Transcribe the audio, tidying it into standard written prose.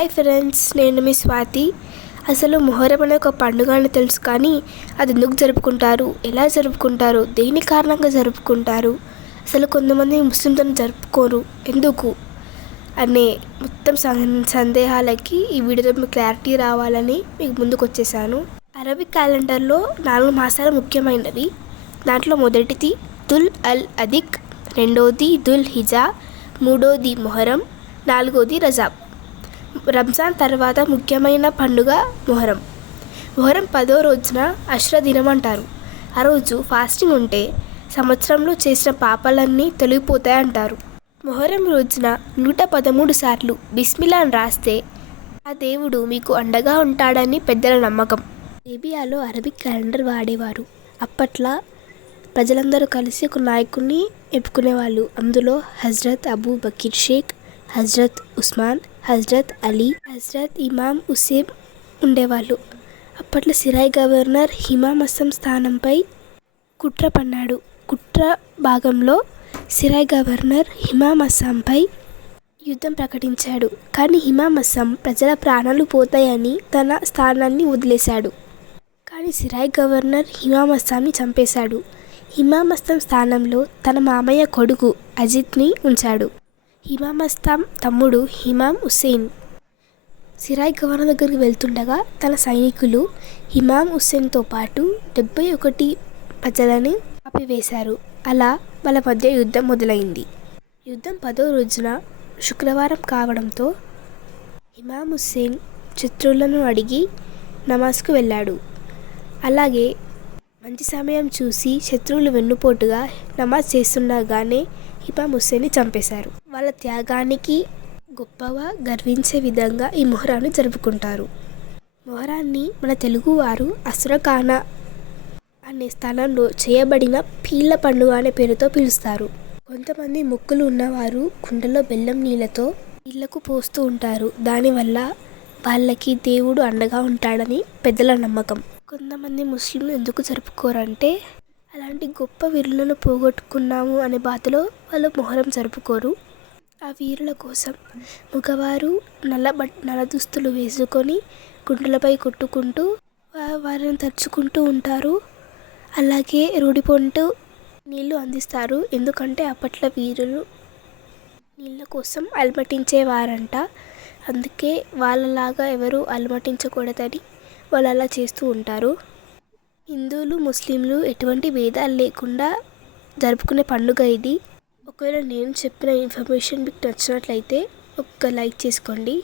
Hi friends, నేను మీ స్వాతి. అసలు మొహరం అనే ఒక పండుగ అని తెలుసు, కానీ అది ఎందుకు జరుపుకుంటారు, ఎలా జరుపుకుంటారు, దేని కారణంగా జరుపుకుంటారు, అసలు కొంతమంది ముస్లింతో జరుపుకోరు ఎందుకు అనే మొత్తం సందేహాలకి ఈ వీడియోతో మీకు క్లారిటీ రావాలని మీకు ముందుకు వచ్చేసాను. అరబిక్ క్యాలెండర్లో 4 మాసాలు ముఖ్యమైనవి. దాంట్లో మొదటిది దుల్ అల్ అదిక్, రెండోది దుల్ హిజా, మూడోది మొహరం, నాలుగోది రజాబ్. రంజాన్ తర్వాత ముఖ్యమైన పండుగ మొహరం. మొహరం 10వ రోజున అష్రా దినం అంటారు. ఆ రోజు ఫాస్టింగ్ ఉంటే సంవత్సరంలో చేసిన పాపాలన్నీ తొలగిపోతాయి అంటారు. మొహరం రోజున 113 సార్లు బిస్మిల్లా అని రాస్తే ఆ దేవుడు మీకు అండగా ఉంటాడని పెద్దల నమ్మకం. అరేబియాలో అరబిక్ క్యాలెండర్ వాడేవారు. అప్పట్లో ప్రజలందరూ కలిసి ఒక నాయకుడిని ఎన్నుకునేవాళ్ళు. అందులో హజ్రత్ అబూ బకీర్ షేక్, హజ్రత్ ఉస్మాన్, హజ్రత్ అలీ, హజ్రత్ ఇమాం హుసేన్ ఉండేవాళ్ళు. అప్పట్లో సిరాయ్ గవర్నర్ ఇమామ్ అస్సం స్థానంపై కుట్ర పన్నాడు. కుట్ర భాగంలో సిరాయ్ గవర్నర్ ఇమామ్ అస్సంపై యుద్ధం ప్రకటించాడు. కానీ ఇమామ్ అస్సం ప్రజల ప్రాణాలు పోతాయని తన స్థానాన్ని వదిలేశాడు. కానీ సిరాయ్ గవర్నర్ ఇమామ్ అస్సాంని చంపేశాడు. ఇమామ్ అస్సం స్థానంలో తన మామయ్య కొడుకు అజిత్ని ఉంచాడు. ఇమామ్ అస్సం తమ్ముడు ఇమాం హుసేన్ సిరాయ్ గవర్నర్ దగ్గరికి వెళ్తుండగా తన సైనికులు ఇమాం హుసేన్తో పాటు 71 ప్రజలని ఆపివేశారు. అలా వాళ్ళ మధ్య యుద్ధం మొదలైంది. యుద్ధం 10వ రోజున శుక్రవారం కావడంతో ఇమాం హుసేన్ శత్రువులను అడిగి నమాజ్కు వెళ్ళాడు. అలాగే మంచి సమయం చూసి శత్రువులు వెన్నుపోటుగా నమాజ్ చేస్తుండగానే ఇమాం హుసేన్ని చంపేశారు. వాళ్ళ త్యాగానికి గొప్పగా గర్వించే విధంగా ఈ మొహరాన్ని జరుపుకుంటారు. మొహరాన్ని మన తెలుగువారు అసురఖానా అనే స్థలంలో చేయబడిన పీర్ల పండుగ అనే పేరుతో పిలుస్తారు. కొంతమంది మొక్కులు ఉన్నవారు కుండలో బెల్లం నీళ్ళతో ఇళ్లకు పోస్తూ ఉంటారు. దానివల్ల వాళ్ళకి దేవుడు అండగా ఉంటాడని పెద్దల నమ్మకం. కొంతమంది ముస్లింలు ఎందుకు జరుపుకోరంటే అలాంటి గొప్ప వీరులను పోగొట్టుకున్నాము అనే బాధలో వాళ్ళు మొహరం జరుపుకోరు. ఆ వీరుల కోసం మగవారు నల్ల దుస్తులు వేసుకొని కుండలపై కొట్టుకుంటూ వారిని తరుచుకుంటూ ఉంటారు. అలాగే రోడిపొంటు నీళ్లు అందిస్తారు. ఎందుకంటే అప్పట్లో వీరులు నీళ్ళ కోసం అలమటించేవారంట. అందుకే వాళ్ళలాగా ఎవరు అలమటించకూడదని వాళ్ళు అలా చేస్తూ ఉంటారు. హిందువులు ముస్లింలు ఎటువంటి భేదాలు లేకుండా జరుపుకునే పండుగ ఇది. ఒకవేళ నేను చెప్పిన ఇన్ఫర్మేషన్ మీకు నచ్చినట్లయితే ఒక లైక్ చేసుకోండి.